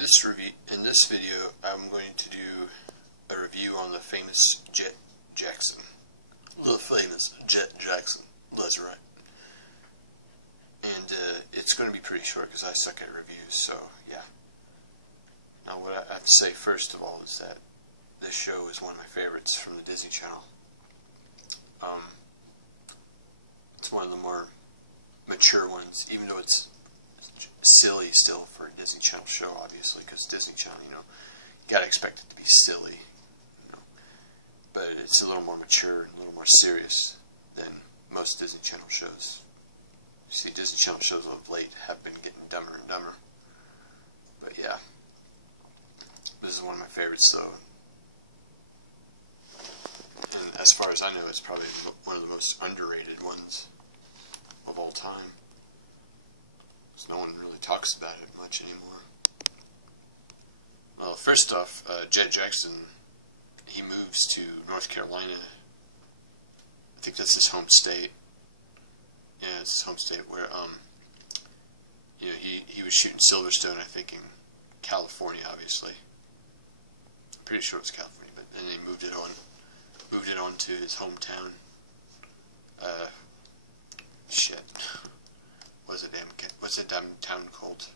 In this video, I'm going to do a review on the famous Jett Jackson. The famous Jett Jackson. That's right. And it's going to be pretty short because I suck at reviews, so yeah. Now what I have to say first of all is that this show is one of my favorites from the Disney Channel. It's one of the more mature ones, even though it's silly still for a Disney Channel show, obviously, because Disney Channel, you gotta expect it to be silly, but it's a little more mature, a little more serious than most Disney Channel shows. You see, Disney Channel shows of late have been getting dumber and dumber, but yeah, this is one of my favorites, though, and as far as I know, it's probably one of the most underrated ones of all time. No one really talks about it much anymore. Well, first off, Jett Jackson, he moves to North Carolina. I think that's his home state. Yeah, it's his home state where, he was shooting Silverstone, I think, in California, obviously. I'm pretty sure it was California, but then they moved it on to his hometown. Shit. What's the damn town called?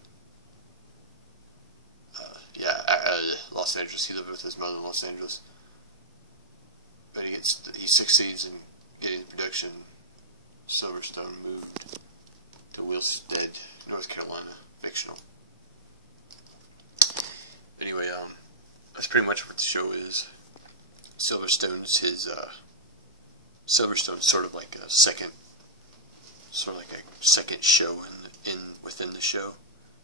Los Angeles. He lived with his mother in Los Angeles, but he succeeds in getting the production. Silverstone moved to Wilstead, North Carolina, fictional. Anyway, that's pretty much what the show is. Silverstone's sort of like a second show within the show.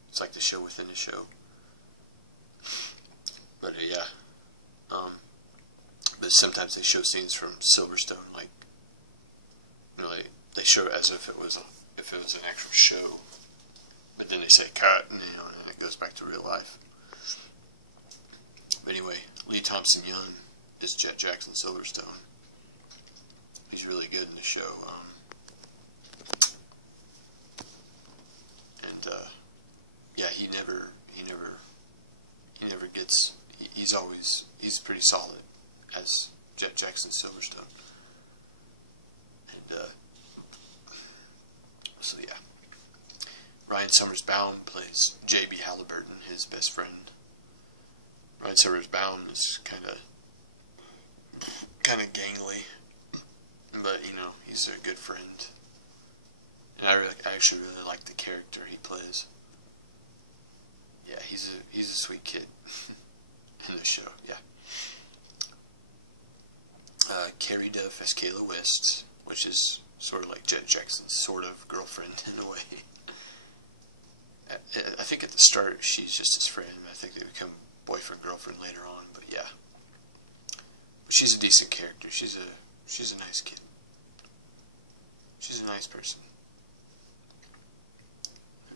It's like the show within the show. But yeah, but sometimes they show scenes from Silverstone, like they show it as if it was an actual show, but then they say cut, and and it goes back to real life. But anyway, Lee Thompson Young is Jett Jackson Silverstone. He's really good in the show. Yeah, he's pretty solid as Jett Jackson Silverstone. And, so yeah. Ryan Summers-Baum plays J.B. Halliburton, his best friend. Ryan Summers-Baum is kind of gangly, but, he's a good friend. And I actually really like the character he plays. Yeah, he's a sweet kid in the show. Yeah. Carrie Duff as Kayla West, which is sort of like Jett Jackson's sort of girlfriend in a way. I think at the start she's just his friend. I think they become boyfriend girlfriend later on. But yeah, but she's a decent character. She's a nice kid. She's a nice person.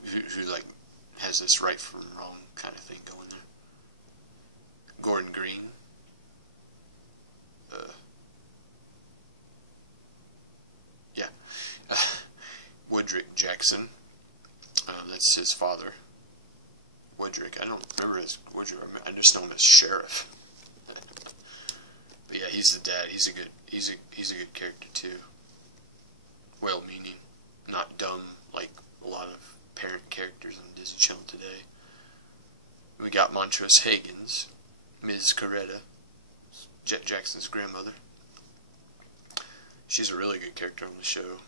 Who like has this right from wrong kind of thing going there. Gordon Green, Woodrick Jackson, that's his father. Woodrick, I don't remember his Woodrick. I just know him as Sheriff. But yeah, he's the dad. He's a good character too. Well-meaning, not dumb like a lot of parent characters on Disney Channel today. We got Montrose Higgins, Ms. Coretta, Jett Jackson's grandmother. She's a really good character on the show.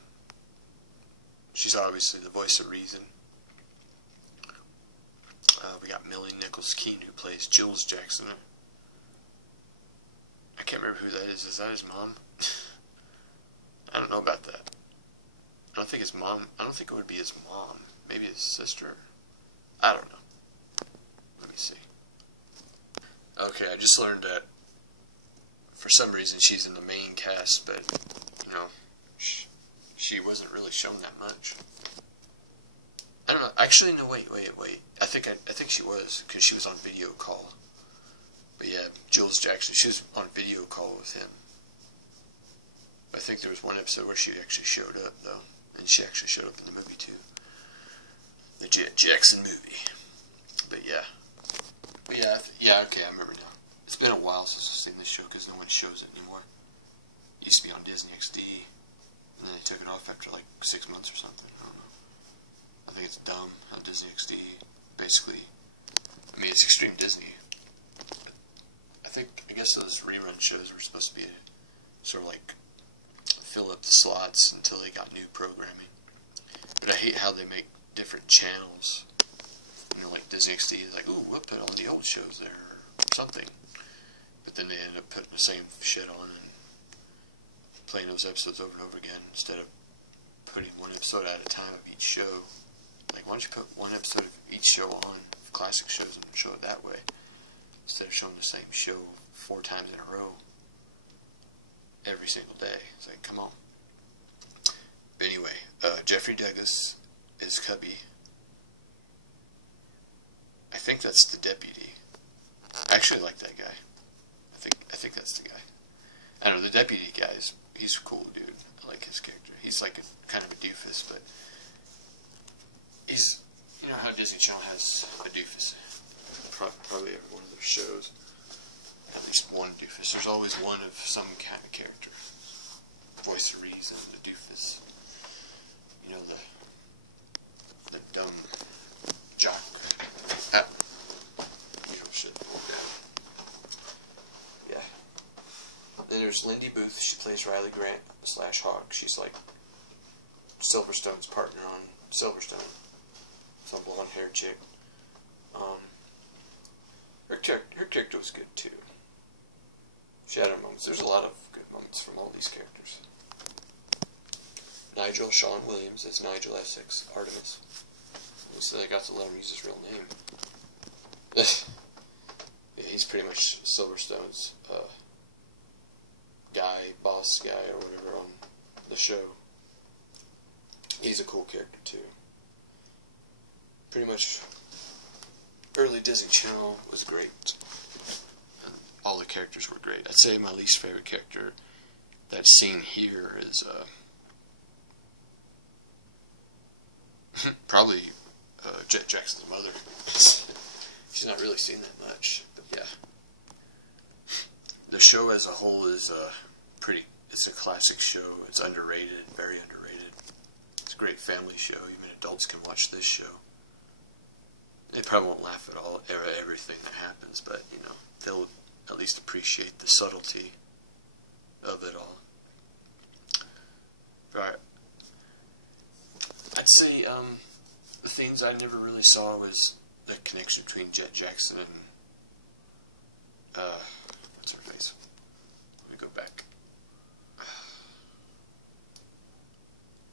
She's obviously the voice of reason. We got Millie Nichols Keene, who plays Jules Jackson. I can't remember who that is. Is that his mom? I don't know about that. I don't think his mom. I don't think it would be his mom. Maybe his sister. I don't know. Let me see. Okay, I just learned that for some reason she's in the main cast, but she wasn't really shown that much. I don't know. Actually, no. Wait. I think she was, because she was on Video Call. But yeah, Jules Jackson. She was on Video Call with him. But I think there was one episode where she actually showed up, though. And she actually showed up in the movie, too. The Jett Jackson movie. But yeah. Yeah, okay, I remember now. It's been a while since I've seen this show because no one shows it anymore. It used to be on Disney XD, and then they took it off after like 6 months or something. I don't know. I think it's dumb how Disney XD basically, I mean, it's Extreme Disney. I guess those rerun shows were supposed to be sort of like fill up the slots until they got new programming. But I hate how they make different channels. You know, like Disney XD is like, ooh, we'll put all the old shows there or something. But then they end up putting the same shit on and playing those episodes over and over again instead of putting one episode at a time of each show. Like, why don't you put one episode of each show on, classic shows, and show it that way, instead of showing the same show 4 times in a row every single day. It's like, come on. But anyway, Jeffrey Douglas is Cubby. I think that's the deputy. I actually like that guy. I think that's the guy. I don't know, the deputy guy he's a cool dude. I like his character. He's like kind of a doofus, but he's, you know how Disney Channel has a doofus. Probably every one of their shows. At least one doofus. There's always one of some kind of character. Voice of reason, the doofus. You know, the dumb jock. You know, shit. Yeah. Then there's Lindy Booth. She plays Riley Grant / Hawk. She's like Silverstone's partner on Silverstone. Some blonde-haired chick. Her character was good too. She had her moments. There's a lot of good moments from all these characters. Nigel Sean Williams is Nigel Essex, Artemis. You see, I got to let him use his real name. Yeah, he's pretty much Silverstone's boss guy or whatever on the show. He's a cool character too. Pretty much early Disney Channel was great. And all the characters were great. I'd say my least favorite character that's seen here is probably Jett Jackson's mother. She's not really seen that much, but yeah. The show as a whole is it's a classic show. It's underrated, very underrated. It's a great family show. Even adults can watch this show. They probably won't laugh at everything that happens, but, you know, they'll at least appreciate the subtlety of it all. Right. I'd say the things I never really saw was the connection between Jett Jackson and what's her face? Let me go back.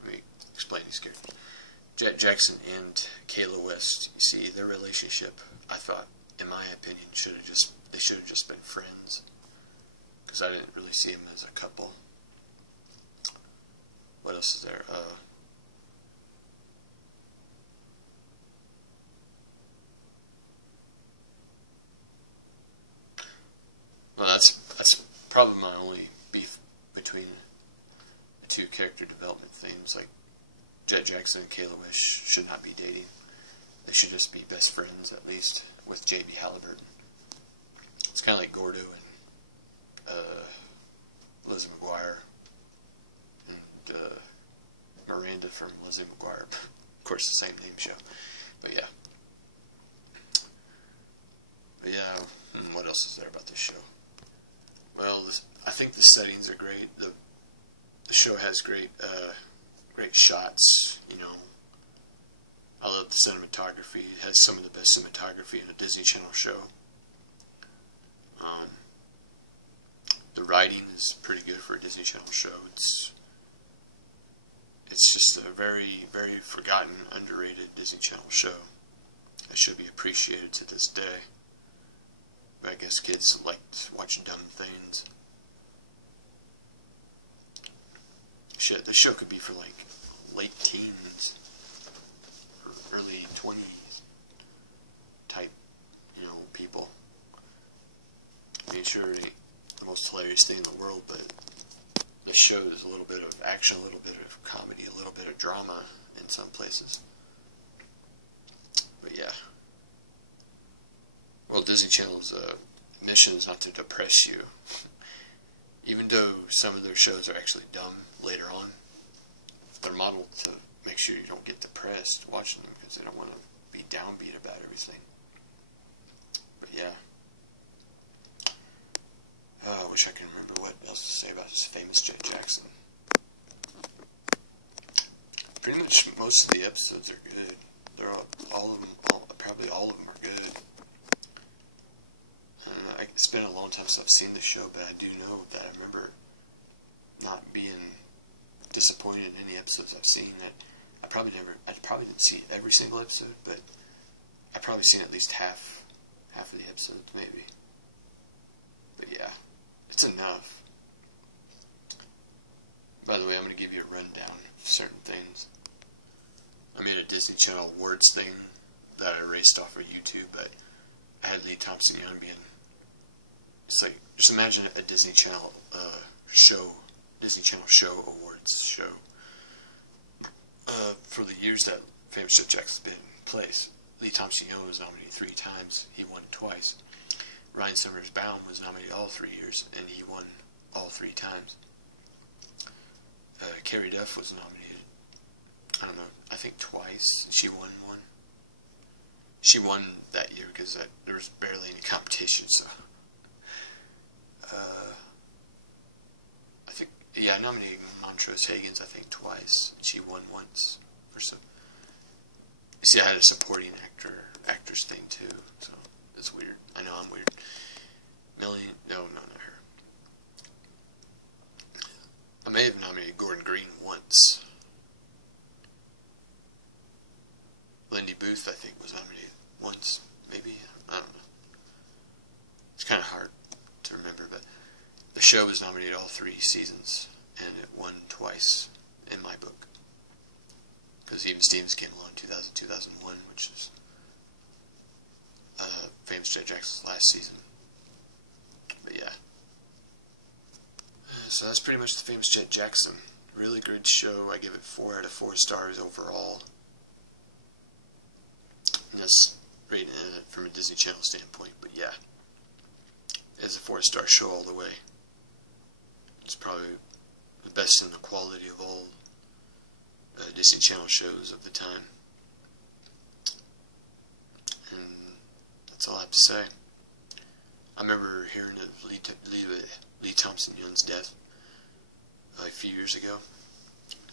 Let me explain these characters. Jett Jackson and Kayla West. You see, their relationship, I thought, in my opinion, they should have just been friends, because I didn't really see them as a couple. What else is there? Well, that's probably my only beef between the two character development themes. Like, Jett Jackson and Kayla West should not be dating. They should just be best friends, at least, with J.B. Halliburton. It's kind of like Gordo and Lizzie McGuire and Miranda from Lizzie McGuire. Of course, the same name show. But yeah. What else is there about this show? Well, I think the settings are great. The show has great shots, you know. I love the cinematography. It has some of the best cinematography in a Disney Channel show. The writing is pretty good for a Disney Channel show. It's just a very, very forgotten, underrated Disney Channel show. It should be appreciated to this day. But I guess kids like watching dumb things. Shit, the show could be for like late teens, or early 20s type, you know, people. I mean, sure, it ain't the most hilarious thing in the world, but the show is a little bit of action, a little bit of comedy, a little bit of drama in some places. But yeah. Well, Disney Disney Channel's mission is not to depress you. Even though some of their shows are actually dumb later on, they're modeled to make sure you don't get depressed watching them because they don't want to be downbeat about everything. But yeah. I wish I could remember what else to say about this famous Jett Jackson. Pretty much most of the episodes are good. They're all of them, probably all of them are good. It's been a long time since I've seen the show, but I do know that I remember not being disappointed in any episodes I've seen. That I probably didn't see every single episode, but I've probably seen at least half of the episodes, maybe. But yeah, it's enough. By the way, I'm going to give you a rundown of certain things. I made a Disney Channel words thing that I erased off of YouTube, but I had Lee Thompson Young being... It's like, just imagine a Disney Channel show awards show. For the years that Famous Jett Jackson's been in place, Lee Thompson Young was nominated 3 times. He won twice. Ryan Summers Baum was nominated all 3 years, and he won all 3 times. Carrie Duff was nominated, I don't know, I think twice. She won one. She won that year because there was barely any competition, so... I think, yeah, I nominated Montrose Higgins, I think, twice. She won once. For some... See, I had a supporting actress thing, too, so it's weird. I know I'm weird. Melanie, no, not her. I may have nominated Gordon Green once. Lindy Booth, I think, was nominated once, maybe. I don't know. It's kind of hard to remember, but the show was nominated all 3 seasons, and it won twice in my book. Because Even Stevens came along in 2000-2001, which is Famous Jett Jackson's last season. But yeah. So that's pretty much the Famous Jett Jackson. Really good show. I give it 4 out of 4 stars overall. And that's rated from a Disney Channel standpoint, but yeah. It's a 4-star show all the way. It's probably the best in the quality of all Disney Channel shows of the time. And that's all I have to say. I remember hearing of Lee Thompson Young's death a few years ago,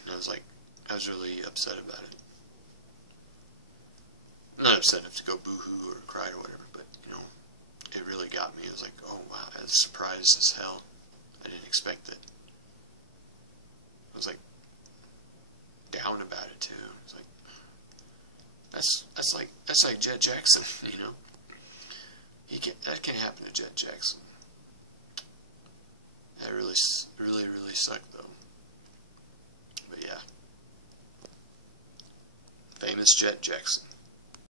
and I was really upset about it. Not upset enough to go boo-hoo or cry or whatever, but, you know, it really got me. I was like, oh wow, I was surprised as hell. I didn't expect it. I was like, down about it too. I was like, that's like Jett Jackson, you know? That can't happen to Jett Jackson. That really sucked though. But yeah. Famous Jett Jackson.